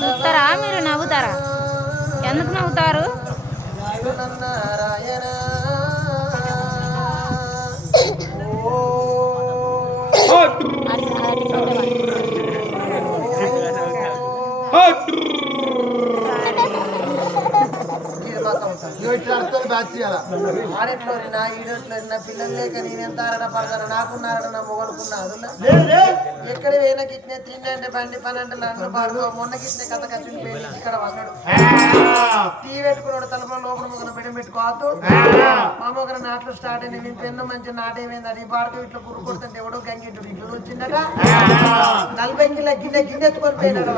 చూస్తారా? మీరు నవ్వుతారా? ఎందుకు నవ్వుతారు? నారాయణ ఆడెట్లో నా ఈడెట్లో నా పిల్లలు లేక నేను ఎంత ఆరడ పడతాను నాకున్నారట నా మొగలుకున్నా అదున్నా. ఎక్కడ పోయినా కిట్నే తిండి అంటే బండి పని అంటే లండన్ పాడు మొన్న కిట్నే కథ కచ్చుని పోయి ఇక్కడ వన్నాడు టీ పెట్టుకున్నాడు తలపల లోపల మొగన బిడ్డ పెట్టుకోవద్దు మా మొగన నాట్లు స్టార్ట్ అయినాయి నేను పెన్ను మంచి నాటేమైంది అది పాడుతూ ఇట్లా కుర్రు వచ్చిందట. నలభై గిన్నె గిన్నె గిన్నె ఎత్తుకొని పోయినాడు.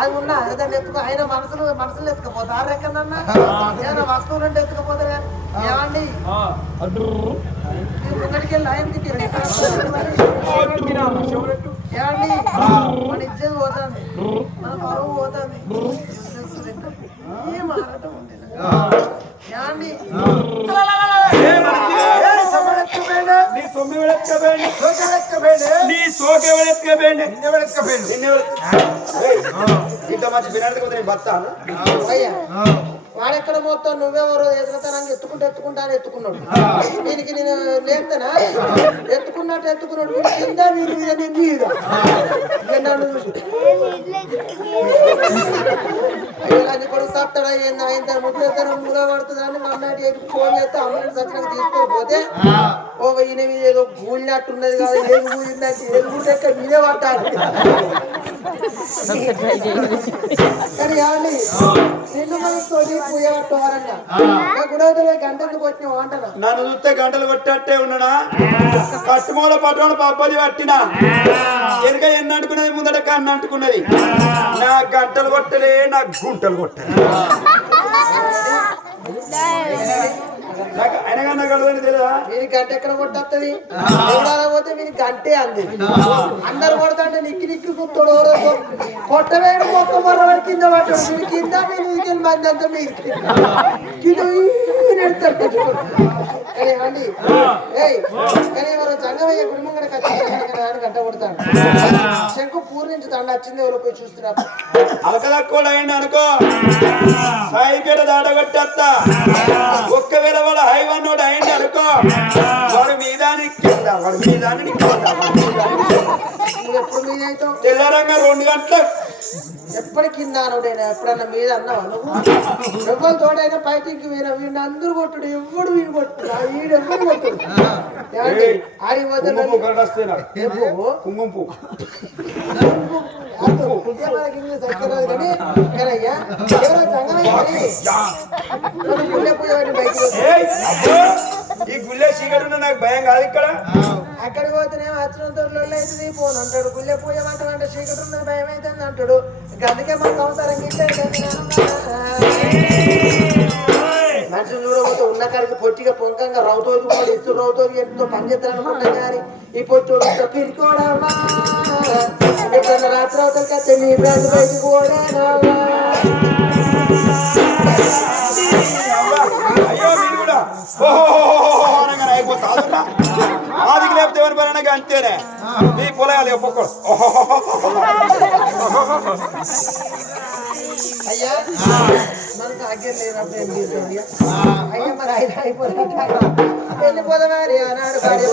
అది ఉన్నా దాన్ని ఎత్తుకో ఆయన మనసులు మనసులు ఎత్తుకపోతారు ఎక్కడన్నా ఏదైనా వస్తువులు అంటే ఎత్తుకపోతారు? కానీ ఏమండి? ఇక్కడికి వెళ్ళి తిరిగి ఏమండి? మన ఇజ్జత్ పోతుంది. మన పరువు పోతుంది. ఏం ఆడటం ఉంది ఏమండి? నీ సోకు ఎవడెత్తుకపోయిండు? నిన్ను ఇంత మంచి బిర్యానీ కొద్ది వాడెక్కడ మొత్తం నువ్వెవరో ఎదుగుతానని ఎత్తుకుంటూ ఎత్తుకుంటా అని ఎత్తుకున్నాడు. దీనికి నేను లేస్తానా ఎత్తుకున్నట్టు ఎత్తుకున్నాడు. వీడి కింద వీడి మీద నేను మీద. ఇక నన్ను చూసి అయ్యో అది కూడా సత్తడా ఏంది ఆయన ముద్దెత్తనం మూల పడుతుందని మన్నాటి ఫోన్ చేస్తే అమ్మని సత్రంగా తీసుకోకపోతే ఓ ఏదో గూలినట్టున్నది కదా గూలిందంటే ఏది గూలినాక మీదే పట్టాలి కానీ ఏమండి? నిన్ను మనసుతోటి పూజ పట్టుకోవాలన్నా. గుడవతలే గంటకు వచ్చిన అంటారా నన్ను చూస్తే గంటలు కొట్టట్టే ఉన్నాడా కట్టుమూల పట్టుకొని పబ్బది పట్టినా. వెనుక ఎన్ని అంటుకున్నది? ముందట కన్ను అంటుకున్నది. నా గంటలు కొట్టలే నా గుంటలు కొట్టలే. నాకు అయినా కానీ నాకు అర్థం తెలియదా వీరి గంట ఎక్కడ కొట్టత్తది? పోతే వీరి గంటే అంది. అందరు కొడతాంటే నిక్కి నిక్కి ఎవరో కొట్టవేడు మొత్తం మరొకటి కింద పట్టాడు కింద మీరు మంది అంతా మీరు నెడతారు కానీ అండి ఏయ్ కానీ మనం జంగమయ్య గుడిమంగడ ఖచ్చితంగా గంట కొడతాడు. శంకు పూర్ణించి దండ వచ్చింది ఎవరో పోయి చూస్తున్నారు. అలకదక్కువడు అయింది అనుకో. సాయిపేట దాటగట్టేస్తా. ఒక్కవేళ వాడు హైవన్ వాడు అయింది అనుకో వాడు మీదానికి కింద వాడు కింద ఎప్పుడు మీద అవుతావు తెల్లారంగా రెండు గంటలకు ఎప్పటి కింద అనవుడైనా ఎప్పుడన్నా మీద అన్నావా నువ్వు? ఎవరి తోడైనా పైకి వీణ వీడిని అందరూ కొట్టుడు ఎవడు వీడు కొట్టుడు? ఆ వీడు ఎవడు కొట్టుడు? ఏమండి? ఆడికి పోతే మనకి ఇంగ్లీష్ కానీ ఎవరో పూజ ఈ గుళ్ళే చీకటి నాకు భయం కాదు ఇక్కడ. అక్కడికి పోతేనేమో వచ్చినంత లొల్లి అవుతుంది పోను అంటాడు గుల్లె పూజ అంటే చీకటి ఉన్నది భయం అవుతుంది అంటాడు అందుకే మా సంసారం గిట్టే మనుషులు చూడబోతే ఉన్న కాడికి పొట్టిగా పొంకంగా రౌతోది కూడా ఇస్తూ రౌతోది ఎంతో పని చేస్తారు కానీ ఈ పొట్టి ఇంత ఎప్పుడన్నా రాత్రి అవతలకి వస్తే నీ బ్రాండ్ బయటకు కూడా ఆదికి లేకపోతే ఎవరి పైన అంతేనే. నీ పొలయాలి ఒక్కొక్కడు అయ్యా మనకు ఆజ్ఞం లేనప్పుడు ఏం అయ్యా మరి ఆయన అయిపోయింది వెళ్ళిపోదా మరి. అన్నాడు భార్య